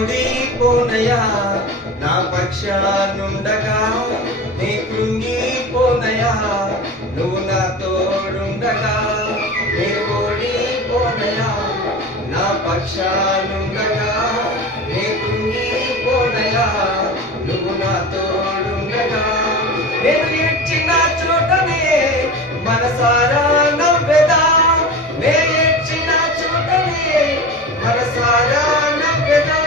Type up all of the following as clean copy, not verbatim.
ఓడిపోనయా నా పక్షానుండగా, నీ కృంగిపోనయా నువ్వు నా తోడుండగా. నీ ఓడిపోనయా నా పక్షానుండగా, నీ కృంగిపోనయా నువ్వు నా తోడుండగా. నేను ఏడ్చిన చోటనే మనసారా నవ్వెదా, నే ఏడ్చిన చోటనే మనసారా నవ్వెదా.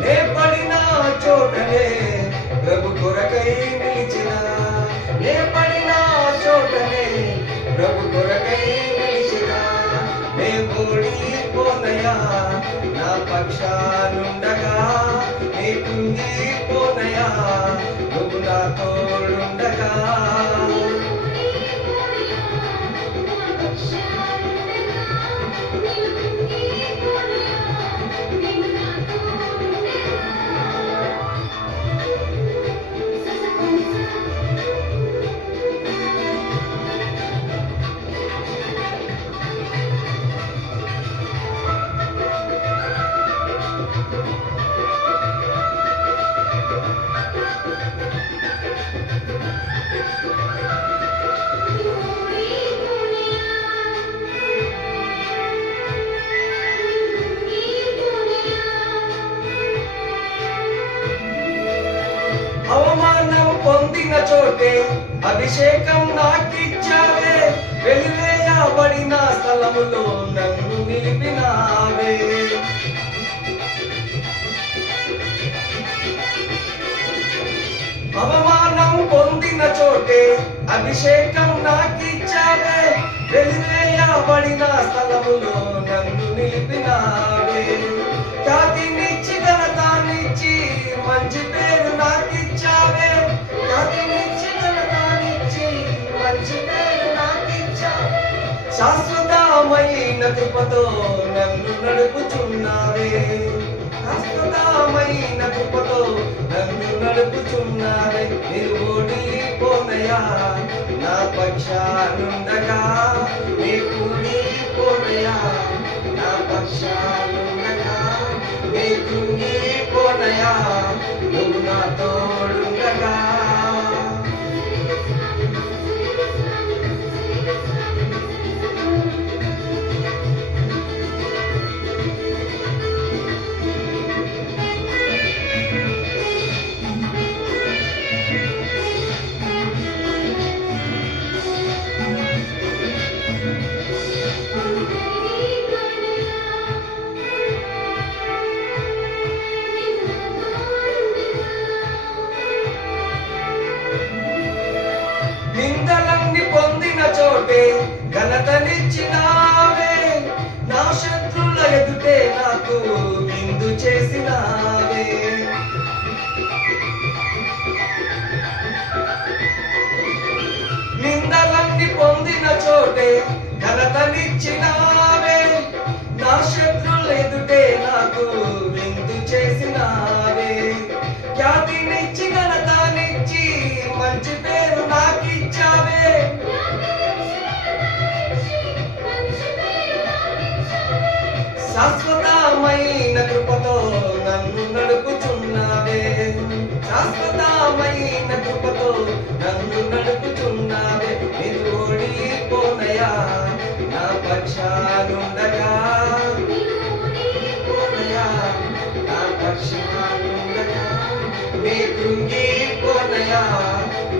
నే పడిన చోటనే ప్రభు కొరకై నిలిచిన, నే పడిన చోటనే ప్రభు కొరకై నిలిచిన. నే ఓడిపోనయా నా పక్షానుండగా, నీ కృంగిపోనయా నువ్వు నా తోడుండగా. అవమానం పొందిన చోటే అభిషేకం నాకిచ్చావే, వెలివేయబడిన స్థలములో నన్ను నిలిపినావే. అవమానం పొందిన చోటే అభిషేకం నాకిచ్చావే, వెలివేయబడిన స్థలములో నన్ను నిలిపినావే. ఖ్యాతినిచ్చి ఘనతాన్నిచ్చి మంచి పేరు నాకిచ్చావే, ఖ్యాతినిచ్చి ఘనతాన్నిచ్చి మంచి పేరు నాకిచ్చావే. శాశ్వతమైన కృపతో నన్ను నడుపుచున్నావే, శాశ్వతమైన కృపతో నన్ను నడుపుచున్నావే. నీవు ఓడిపోనయా నా పక్షానుండగా, నీ కృంగిపోనయా నా పక్షానుండగా. నీ కృంగిపోనయా నువ్వు నా తోడుండగా. నిందలన్నీ పొందిన చోటే ఘనతనిచ్చినావే, నా శత్రుల ఎదుటే నాకు విందు చేసినావే. నిందలన్నీ పొందిన చోటే ఘనతనిచ్చినావే, నా శత్రుల ఎదుటే నాకు విందు చేసినావే. ఖ్యాతినిచ్చి ఘనతనిచ్చి మంచి పేరు నాకిచ్చావే. శాశ్వతమైన కృపతో నన్ను నడుపుచున్నావే, శాశ్వతమైన కృపతో నన్ను నడుపుచున్నావే. నీవు ఓడిపోనయా నా పక్షానుండగా, ఓడిపోనయా నా పక్షానుండగా. నీ కృంగిపోనయా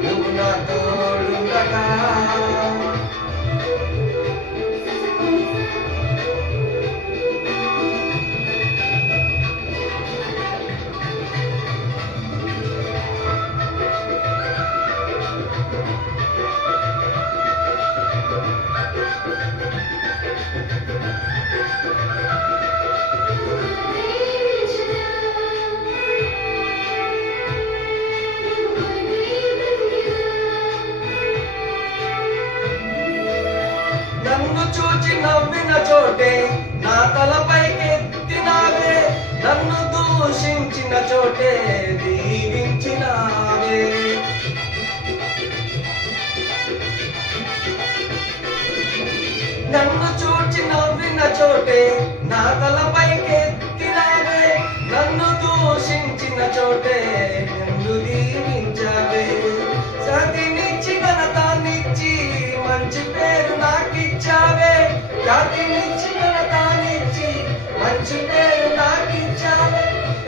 నువ్వు నా తోడుండగా. నన్ను చూచి నవ్విన చోటే నా తలపైకెత్తినావే, నన్ను దూషించిన చోటే దీవించినావే. నన్ను చూచి నవ్విన చోటే నా తలపైకెత్తినావే, నన్ను దూషించిన చోటే నిన్ను దీవించవే. సతినిచ్చి ఘనతాన్నిచ్చి మంచి పేరు నాకిచ్చావే. జాతినిచ్చి ఘనతాన్నిచ్చి మంచి పేరు నాకిచ్చావే.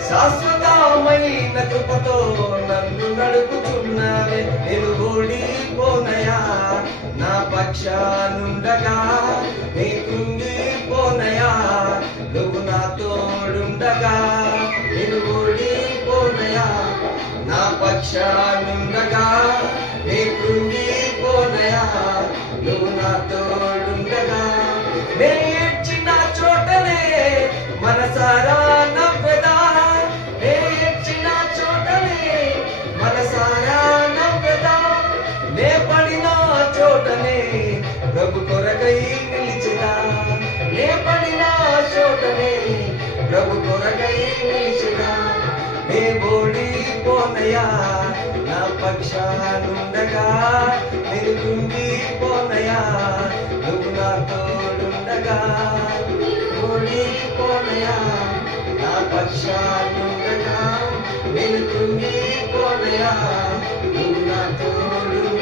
శాశ్వతమైన కృపతో నన్ను నడుపుచున్నావే. నేను ఓడిపోనయా నా పక్షానుండగా, నీ కృంగిపోనయా నువ్వు నా తోడుండగా. నేను ఓడిపోనయా నా పక్షానుండగా, నీ కృంగిపోనయా నువ్వు నా తోడుండగా. నే ఏడ్చిన చోటనే మనసారా నవ్వెదా. నే ఏడ్చిన చోటనే మనసారా నవ్వెదా. నే పడిన చోటనే ప్రభు కొరకై నిలిచెదా. నే పడిన చోటనే ప్రభు కొరకై నిలిచెదా. నే ఓడిపోనయా నా పక్షానుండగా, నేను కృంగిపోనయా నువ్వు నా తోడుండగా. ఓడిపోనయా నా పక్షానుండగా, నేను కృంగిపోనయా నువ్వు నా తోడుండగా.